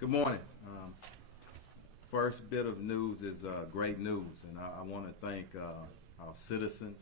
Good morning. First bit of news is great news, and I want to thank our citizens,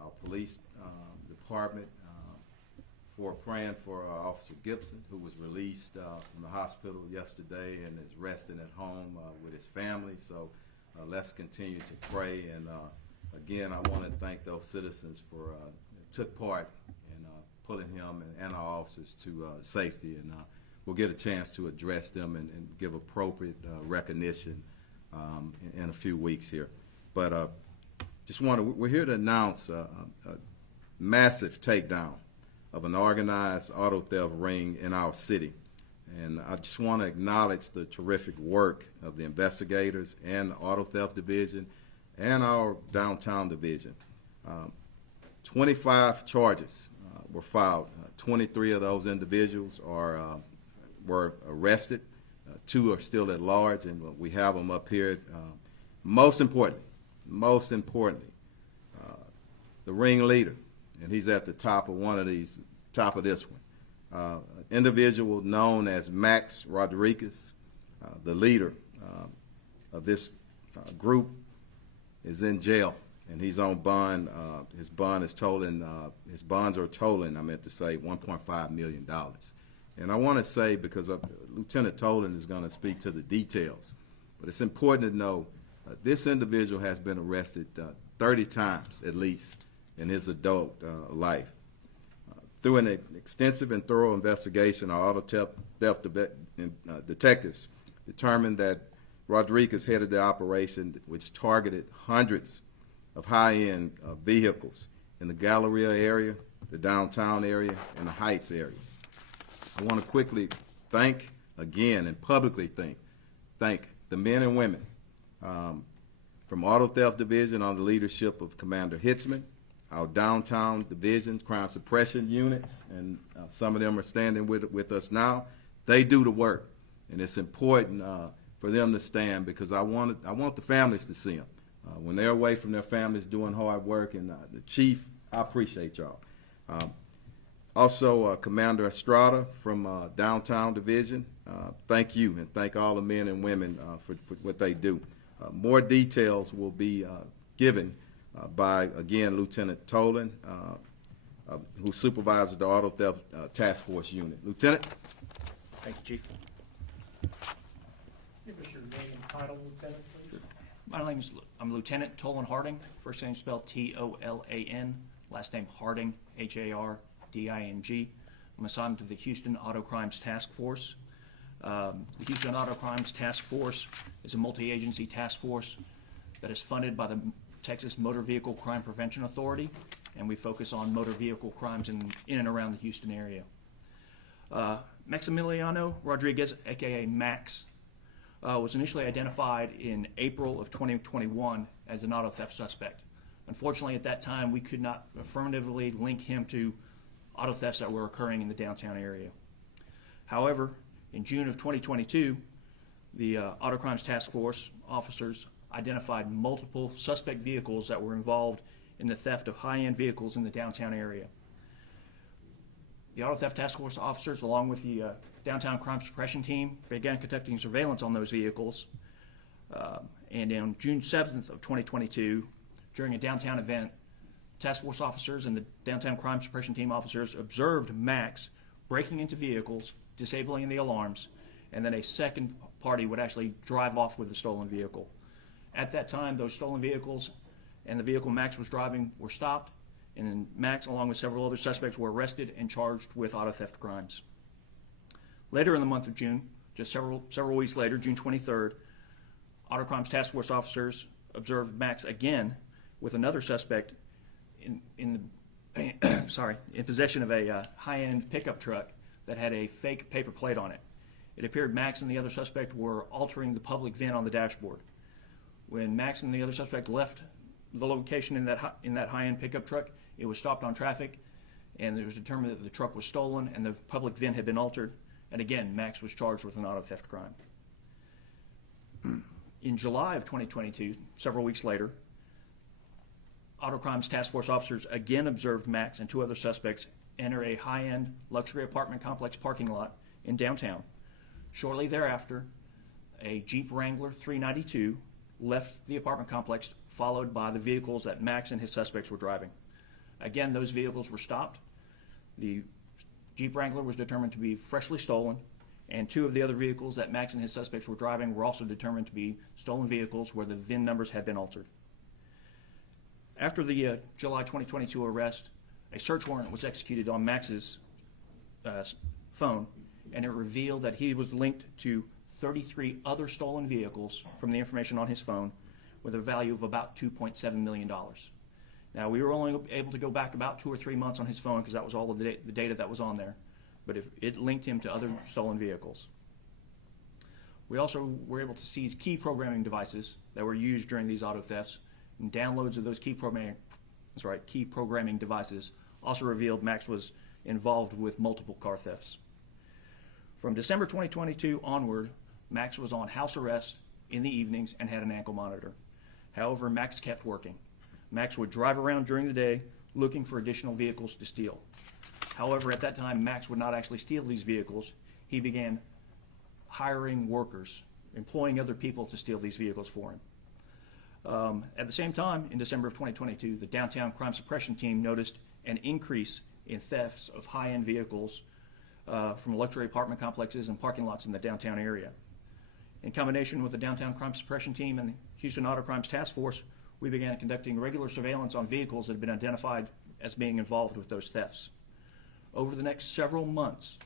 our police department for praying for Officer Gibson, who was released from the hospital yesterday and is resting at home with his family. So let's continue to pray. And again, I want to thank those citizens for took part in pulling him and our officers to safety. And we'll get a chance to address them and give appropriate recognition in a few weeks here. But we're here to announce a massive takedown of an organized auto theft ring in our city. And I just want to acknowledge the terrific work of the investigators and the auto theft division and our downtown division. 25 charges were filed. 23 of those individuals were arrested. 2 are still at large, and we have them up here. Most importantly, the ringleader, and he's at the top of this one. Individual known as Max Rodriguez, the leader of this group, is in jail, and he's on bond. His bonds are totaling, I meant to say, $1.5 million. And I want to say, because Lieutenant Tolan is going to speak to the details, but it's important to know this individual has been arrested 30 times at least in his adult life. Through an extensive and thorough investigation, our auto theft detectives determined that Rodriguez headed the operation which targeted hundreds of high-end vehicles in the Galleria area, the downtown area, and the Heights area. I want to quickly thank again and publicly thank the men and women from Auto Theft Division under the leadership of Commander Hitzman, our downtown division crime suppression units, and some of them are standing with us now. They do the work, and it's important for them to stand, because I want the families to see them when they're away from their families doing hard work. And the chief, I appreciate y'all. Also, Commander Estrada from Downtown Division, thank you, and thank all the men and women for what they do. More details will be given by, again, Lieutenant Tolan, who supervises the Auto Theft Task Force Unit. Lieutenant? Thank you, Chief. Give us your name and title, Lieutenant, please. I'm Lieutenant Tolan Harding. First name spelled T-O-L-A-N. Last name Harding, H-A-R-D-I-N-G. I'm assigned to the Houston Auto Crimes Task Force. The Houston Auto Crimes Task Force is a multi-agency task force that is funded by the Texas Motor Vehicle Crime Prevention Authority, and we focus on motor vehicle crimes in and around the Houston area. Maximiliano Rodriguez, aka Max, was initially identified in April of 2021 as an auto theft suspect. Unfortunately, at that time, we could not affirmatively link him to auto thefts that were occurring in the downtown area. However, in June of 2022, the Auto Crimes Task Force officers identified multiple suspect vehicles that were involved in the theft of high-end vehicles in the downtown area. The Auto Theft Task Force officers, along with the Downtown Crime Suppression Team, began conducting surveillance on those vehicles. And on June 7th of 2022, during a downtown event, task force officers and the Downtown Crime Suppression Team officers observed Max breaking into vehicles, disabling the alarms, and then a second party would actually drive off with the stolen vehicle. At that time, those stolen vehicles and the vehicle Max was driving were stopped, and then Max, along with several other suspects, were arrested and charged with auto theft crimes. Later in the month of June, just several weeks later, June 23rd, Auto Crimes Task Force officers observed Max again with another suspect in possession of a high-end pickup truck that had a fake paper plate on it. It appeared Max and the other suspect were altering the public VIN on the dashboard. When Max and the other suspect left the location in that high-end pickup truck, it was stopped on traffic, and it was determined that the truck was stolen and the public VIN had been altered. And again, Max was charged with an auto theft crime. In July of 2022, several weeks later, Auto Crimes Task Force officers again observed Max and 2 other suspects enter a high-end luxury apartment complex parking lot in downtown. Shortly thereafter, a Jeep Wrangler 392 left the apartment complex, followed by the vehicles that Max and his suspects were driving. Again, those vehicles were stopped. The Jeep Wrangler was determined to be freshly stolen, and two of the other vehicles that Max and his suspects were driving were also determined to be stolen vehicles where the VIN numbers had been altered. After the July 2022 arrest, a search warrant was executed on Max's phone, and it revealed that he was linked to 33 other stolen vehicles from the information on his phone with a value of about $2.7 million. Now, we were only able to go back about 2 or 3 months on his phone because that was all of the data that was on there, but it linked him to other stolen vehicles. We also were able to seize key programming devices that were used during these auto thefts, and downloads of those key programming devices also revealed Max was involved with multiple car thefts. From December 2022 onward, Max was on house arrest in the evenings and had an ankle monitor. However, Max kept working. Max would drive around during the day looking for additional vehicles to steal. However, at that time, Max would not actually steal these vehicles. He began hiring workers, employing other people to steal these vehicles for him. At the same time, in December of 2022, the Downtown Crime Suppression Team noticed an increase in thefts of high-end vehicles from luxury apartment complexes and parking lots in the downtown area. In combination with the Downtown Crime Suppression Team and the Houston Auto Crimes Task Force, we began conducting regular surveillance on vehicles that had been identified as being involved with those thefts. Over the next several months,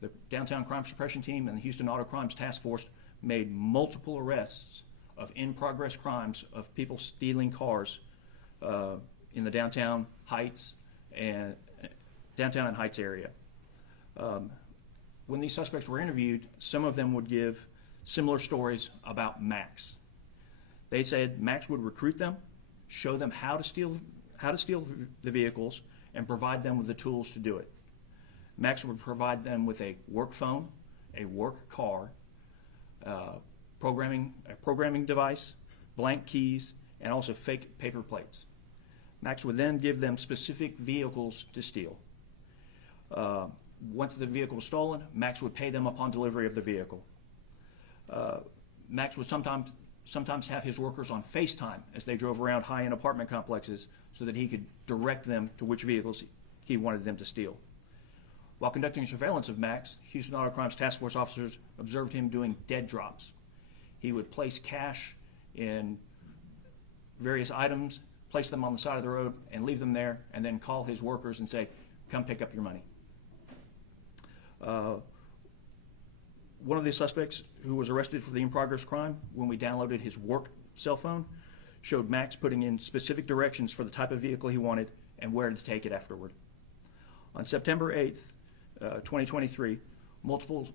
the Downtown Crime Suppression Team and the Houston Auto Crimes Task Force made multiple arrests of in-progress crimes of people stealing cars in the downtown Heights and Heights area. When these suspects were interviewed, some of them would give similar stories about Max. They said Max would recruit them, show them how to steal the vehicles, and provide them with the tools to do it. Max would provide them with a work phone, a work car, a programming device, blank keys, and also fake paper plates. Max would then give them specific vehicles to steal. Once the vehicle was stolen, Max would pay them upon delivery of the vehicle. Max would sometimes have his workers on FaceTime as they drove around high-end apartment complexes so that he could direct them to which vehicles he wanted them to steal. While conducting surveillance of Max, Houston Auto Crimes Task Force officers observed him doing dead drops. He would place cash in various items, place them on the side of the road, and leave them there, and then call his workers and say, "Come pick up your money." One of the suspects who was arrested for the in-progress crime, when we downloaded his work cell phone, showed Max putting in specific directions for the type of vehicle he wanted and where to take it afterward. On September 8th, 2023, multiple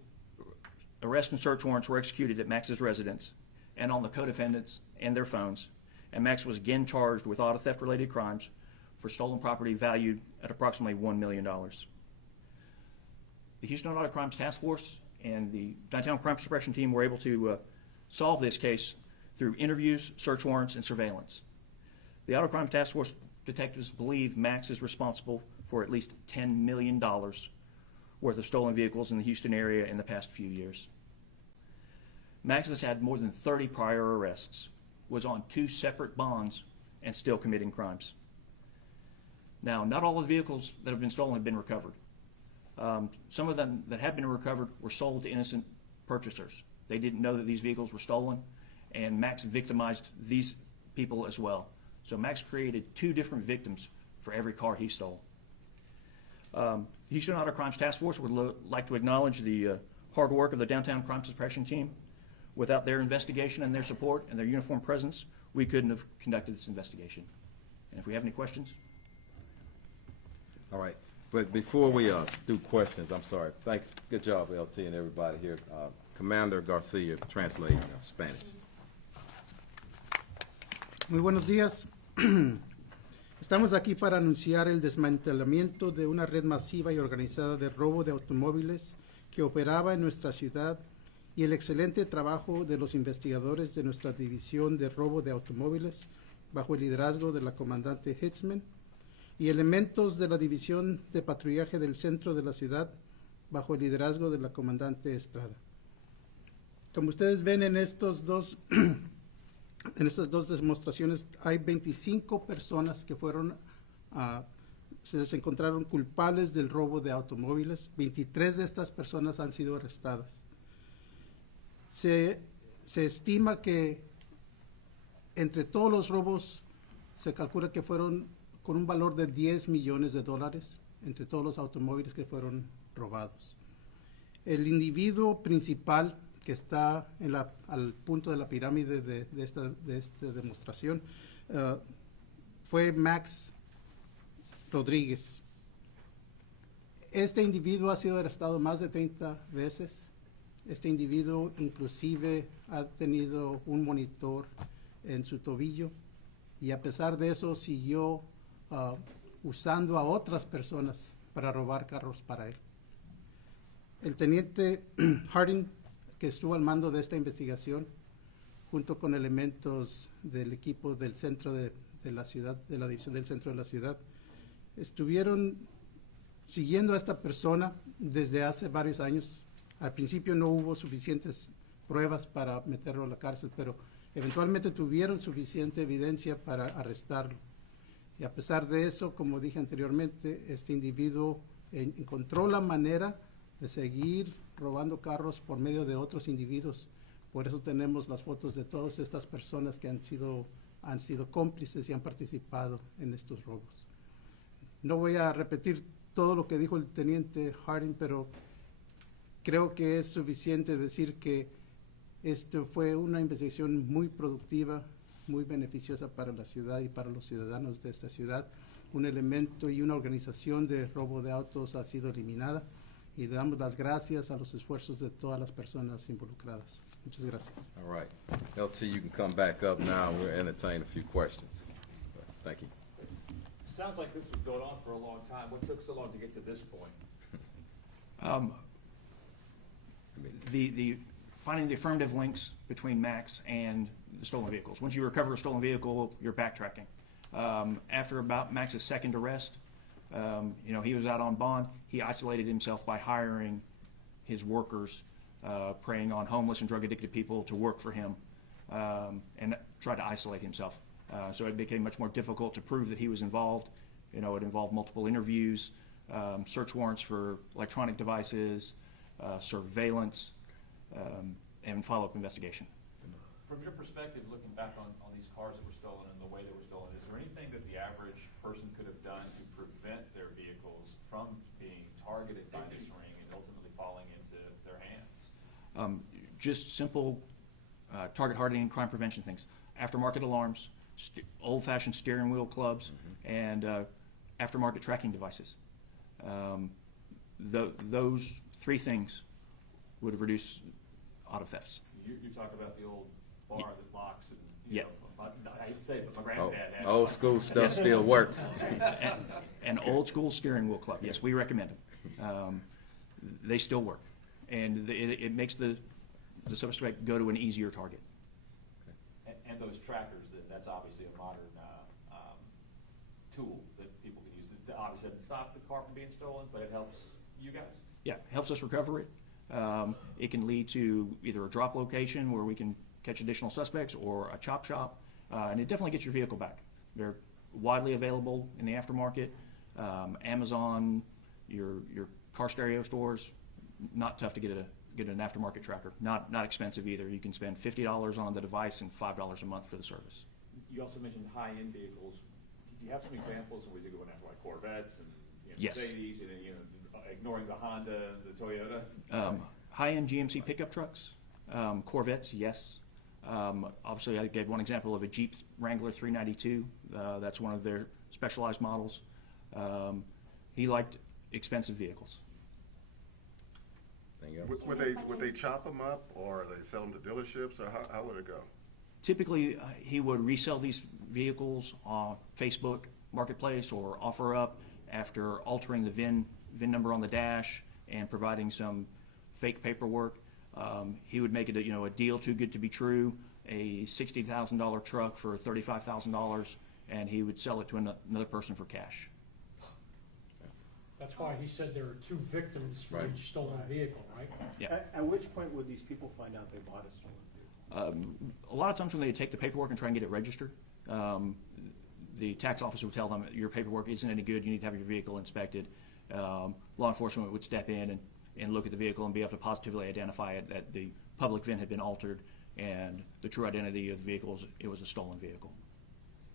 arrest and search warrants were executed at Max's residence and on the co-defendants and their phones, and Max was again charged with auto theft-related crimes for stolen property valued at approximately $1 million. The Houston Auto Crimes Task Force and the Downtown Crime Suppression Team were able to solve this case through interviews, search warrants, and surveillance. The Auto Crime Task Force detectives believe Max is responsible for at least $10 million worth of stolen vehicles in the Houston area in the past few years. Max has had more than 30 prior arrests, was on 2 separate bonds, and still committing crimes. Now, not all of the vehicles that have been stolen have been recovered. Some of them that have been recovered were sold to innocent purchasers. They didn't know that these vehicles were stolen, and Max victimized these people as well. So Max created 2 different victims for every car he stole. The Houston Auto Crimes Task Force would like to acknowledge the hard work of the Downtown Crime Suppression Team. Without their investigation and their support and their uniform presence, we couldn't have conducted this investigation. And if we have any questions? All right. But before we do questions, I'm sorry. Thanks. Good job, LT, and everybody here. Commander Garcia, translating Spanish. Muy buenos días. Estamos aquí para anunciar el desmantelamiento de una red masiva y organizada de robo de automóviles que operaba en nuestra ciudad y el excelente trabajo de los investigadores de nuestra división de robo de automóviles bajo el liderazgo de la comandante Hitzman y elementos de la división de patrullaje del centro de la ciudad bajo el liderazgo de la comandante Estrada. Como ustedes ven en estos dos, en estas dos demostraciones, hay 25 personas que fueron, se les encontraron culpables del robo de automóviles. 23 de estas personas han sido arrestadas. Se estima que entre todos los robos se calcula que fueron con un valor de $10 millones entre todos los automóviles que fueron robados. El individuo principal que está al punto de la pirámide de esta demostración fue Max Rodríguez. Este individuo ha sido arrestado más de 30 veces. Este individuo inclusive ha tenido un monitor en su tobillo y a pesar de eso siguió usando a otras personas para robar carros para él. El teniente Harding, que estuvo al mando de esta investigación, junto con elementos del equipo del centro de la ciudad, de la división del centro de la ciudad, estuvieron siguiendo a esta persona desde hace varios años. Al principio no hubo suficientes pruebas para meterlo a la cárcel, pero eventualmente tuvieron suficiente evidencia para arrestarlo. Y a pesar de eso, como dije anteriormente, este individuo encontró la manera de seguir robando carros por medio de otros individuos. Por eso tenemos las fotos de todas estas personas que han sido cómplices y han participado en estos robos. No voy a repetir todo lo que dijo el teniente Harding, pero creo que es suficiente decir que esto fue una investigación muy productiva, muy beneficiosa para la ciudad y para los ciudadanos de esta ciudad. Un elemento y una organización de robo de autos ha sido eliminada y le damos las gracias a los esfuerzos de todas las personas involucradas. Muchas gracias. All right. LT, you can come back up now. We'll entertain a few questions. Thank you. Sounds like this was going on for a long time. What took so long to get to this point? The finding the affirmative links between Max and the stolen vehicles. Once you recover a stolen vehicle, you're backtracking. After about Max's second arrest, he was out on bond. He isolated himself by hiring his workers, preying on homeless and drug-addicted people to work for him, and tried to isolate himself. So it became much more difficult to prove that he was involved. It involved multiple interviews, search warrants for electronic devices, surveillance, and follow-up investigation. From your perspective, looking back on these cars that were stolen and the way they were stolen, is there anything that the average person could have done to prevent their vehicles from being targeted by this ring and ultimately falling into their hands? Just simple target hardening and crime prevention things. Aftermarket alarms, old-fashioned steering wheel clubs, and aftermarket tracking devices. Those three things would reduce auto thefts. You talk about the old bar that locks and, Yeah. I hate to say it, but my granddad had Old school stuff still works. An old school steering wheel club, yes, we recommend them. They still work, and it makes the suspect go to an easier target. And those trackers, that's obviously a modern tool that people can use. It obviously doesn't stop the car from being stolen, but it helps you guys. Yeah, it helps us recover it. It can lead to either a drop location where we can catch additional suspects or a chop shop, and it definitely gets your vehicle back. They're widely available in the aftermarket. Amazon, your car stereo stores, not tough to get an aftermarket tracker. Not expensive either. You can spend $50 on the device and $5 a month for the service. You also mentioned high-end vehicles. Do you have some examples of where you're going after like Corvettes and Yes. Mercedes and ignoring the Honda, the Toyota? High-end GMC pickup trucks, Corvettes, yes. Obviously, I gave one example of a Jeep Wrangler 392. That's one of their specialized models. He liked expensive vehicles. Would they chop them up, or they sell them to dealerships, or how would it go? Typically, he would resell these vehicles on Facebook Marketplace or offer up after altering the VIN number on the dash and providing some fake paperwork. He would make it a deal too good to be true, a $60,000 truck for $35,000, and he would sell it to another person for cash. That's why he said there are 2 victims for Right. each stolen vehicle, right? Yeah. At which point would these people find out they bought a stolen vehicle? A lot of times when they take the paperwork and try and get it registered, the tax officer would tell them your paperwork isn't any good, you need to have your vehicle inspected. Law enforcement would step in and look at the vehicle and be able to positively identify it, that the public VIN had been altered and the true identity of the vehicle, it was a stolen vehicle.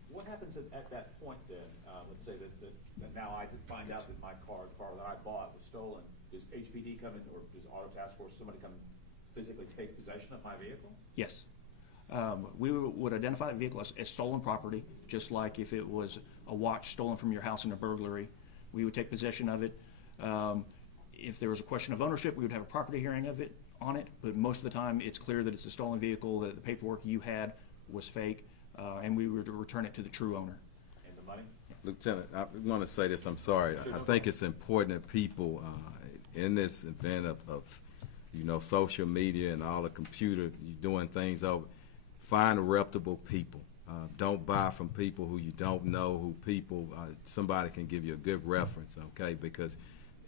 What happens at that point then? Let's say that now I find out that my car that I bought was stolen. Does HPD come in, or does Auto Task Force, somebody come physically take possession of my vehicle? Yes. We would identify the vehicle as stolen property, just like if it was a watch stolen from your house in a burglary. We would take possession of it. If there was a question of ownership, we would have a property hearing on it, but most of the time it's clear that it's a stolen vehicle, that the paperwork you had was fake, and we would return it to the true owner. And the money? Lieutenant, I want to say this, I'm sorry. Sure, I no think problem. it's important that people, in this event of, you know, social media and all the computer, you doing things over, find reputable people. Don't buy from people who you don't know, somebody can give you a good reference, okay? Because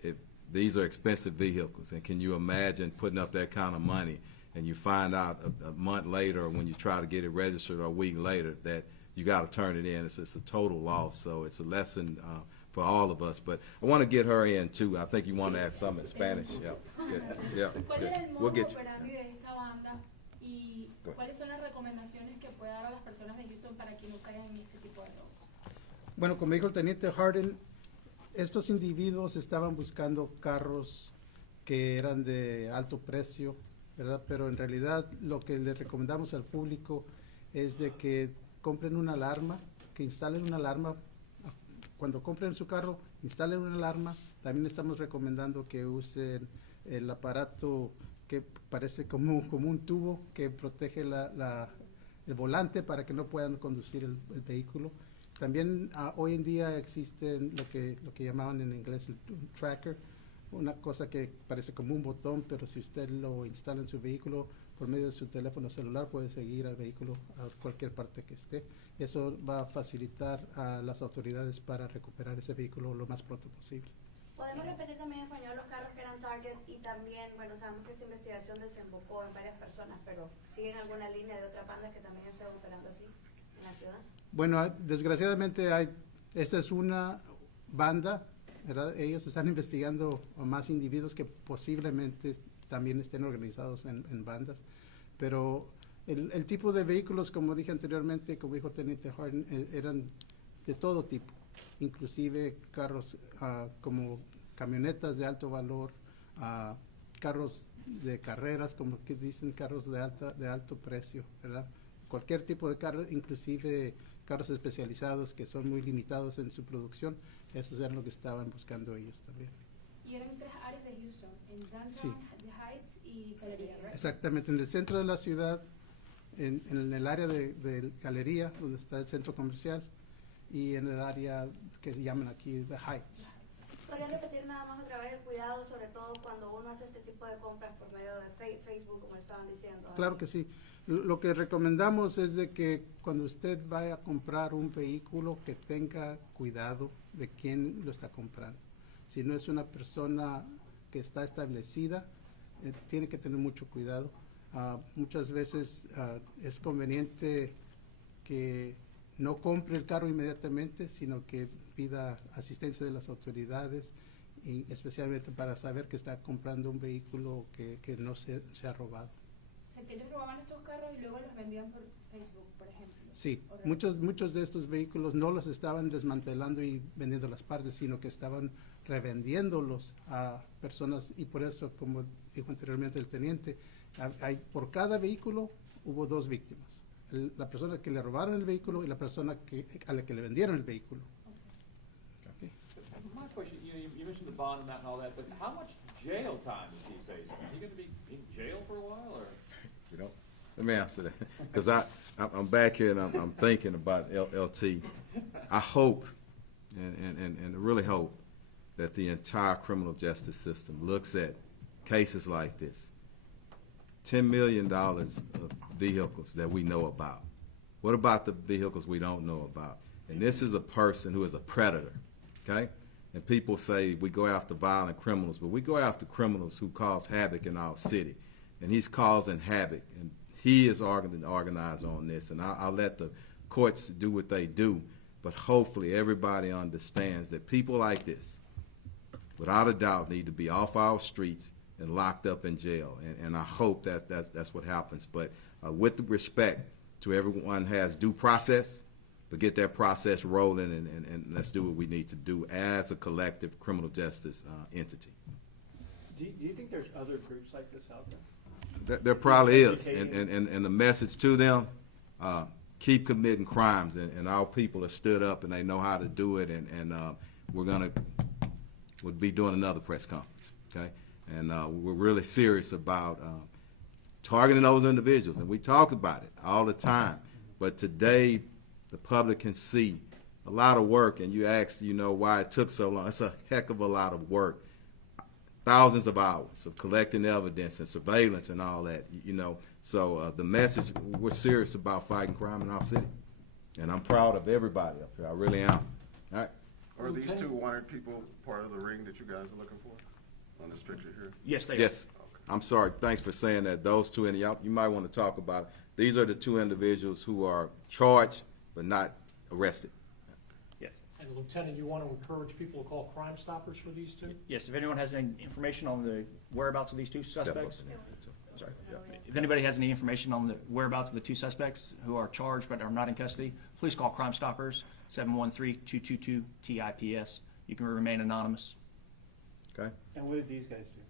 if these are expensive vehicles, and can you imagine putting up that kind of money and you find out a month later, or when you try to get it registered, or a week later, that you got to turn it in. It's a total loss. So it's a lesson for all of us. But I want to get her in too. I think you want to add something in Spanish. Yeah. Good. Yeah. ¿Cuál Good. es el We'll modo get you. operandi de esta banda y Go ahead. cuáles son las recomendaciones que puede dar a las personas de Houston para que no caigan en este tipo de robos? Bueno, como dijo el teniente Harden, estos individuos estaban buscando carros que eran de alto precio, ¿verdad? Pero en realidad lo que le recomendamos al público es de que compren una alarma, que instalen una alarma. Cuando compren su carro, instalen una alarma. También estamos recomendando que usen el aparato que parece como un tubo que protege el volante para que no puedan conducir el vehículo. También hoy en día existen lo que llamaban en inglés un tracker, una cosa que parece como un botón, pero si usted lo instala en su vehículo por medio de su teléfono celular puede seguir al vehículo a cualquier parte que esté. Eso va a facilitar a las autoridades para recuperar ese vehículo lo más pronto posible. Podemos repetir también en español los carros que eran target y también, bueno, sabemos que esta investigación desembocó en varias personas, pero ¿siguen alguna línea de otras bandas que también están operando así en la ciudad? Bueno, desgraciadamente esta es una banda, ¿verdad? Ellos están investigando a más individuos que posiblemente también estén organizados en bandas, pero el tipo de vehículos, como dije anteriormente, como dijo Teniente Harden, eran de todo tipo, inclusive carros como camionetas de alto valor, carros de carreras, como que dicen carros de alto precio, ¿verdad? Cualquier tipo de carro, inclusive carros especializados que son muy limitados en su producción, eso era lo que estaban buscando ellos también. Y eran 3 áreas de Houston, en Downtown, Sí. The Heights y Galería, ¿verdad? Exactamente, en el centro de la ciudad, en el área de Galería, donde está el centro comercial, y en el área que se llaman aquí The Heights. ¿Podría repetir nada más otra vez el cuidado, sobre todo cuando uno hace este tipo de compras por medio de Facebook, como estaban diciendo? Claro que sí. Lo que recomendamos es de que cuando usted vaya a comprar un vehículo, que tenga cuidado de quién lo está comprando. Si no es una persona que está establecida, tiene que tener mucho cuidado. Muchas veces es conveniente que no compre el carro inmediatamente, sino que pida asistencia de las autoridades, y especialmente para saber que está comprando un vehículo que no se ha robado. O sea, que ellos robaban estos carros y luego los vendían por Facebook, por ejemplo. Sí, ¿O muchos de estos vehículos no los estaban desmantelando y vendiendo las partes, sino que estaban revendiéndolos a personas, y por eso, como dijo anteriormente el teniente, por cada vehículo hubo 2 víctimas. La persona que le robaron el vehículo y la persona a la que le vendieron el vehículo. Okay. My question, you mentioned the bond and that and all that, but how much jail time is he facing? Is he going to be in jail for a while, or? You know, let me answer that, because I'm back here and I'm thinking about LT. I hope, and really hope, that the entire criminal justice system looks at cases like this. $10 million of vehicles that we know about. What about the vehicles we don't know about? And this is a person who is a predator, okay? And people say we go after violent criminals, but we go after criminals who cause havoc in our city. And he's causing havoc, and he is organized on this. And I'll let the courts do what they do, but hopefully everybody understands that people like this, without a doubt, need to be off our streets and locked up in jail. And I hope that's what happens. But with the respect to everyone has due process, but get that process rolling, and let's do what we need to do as a collective criminal justice entity. Do you think there's other groups like this out there? There probably is, and the message to them, keep committing crimes, and our people have stood up and they know how to do it, and we'll be doing another press conference, okay? And we're really serious about targeting those individuals, and we talk about it all the time, but today the public can see a lot of work, and you ask, why it took so long. It's a heck of a lot of work. Thousands of hours of collecting evidence and surveillance and all that, So the message, we're serious about fighting crime in our city. And I'm proud of everybody up here. I really am. All right. Are these two wanted people part of the ring that you guys are looking for on this picture here? Yes, they are. Yes. I'm sorry. Thanks for saying that. Those two, and you might want to talk about it. These are the two individuals who are charged but not arrested. Yes. And Lieutenant, you want to encourage people to call Crime Stoppers for these two? Yes, if anyone has any information on the whereabouts of these two Step up. suspects, sorry. If anybody has any information on the whereabouts of the two suspects who are charged but are not in custody, please call Crime Stoppers, 713-222-TIPS. You can remain anonymous. Okay? And what did these guys do?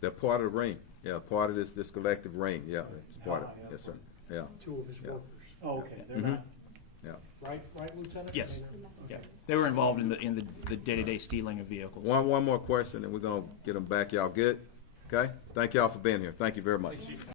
They're part of the ring. Yeah, part of this collective ring. Yeah, it's part of it. yeah. Yes, sir. Yeah, Two of his Yeah. workers, Oh, okay, they're not. yeah. right, Lieutenant? Yes. Okay. Yeah, they were involved in the day-to-day stealing of vehicles. One more question, and we're going to get them back. Y'all good? Okay? Thank y'all for being here. Thank you very much.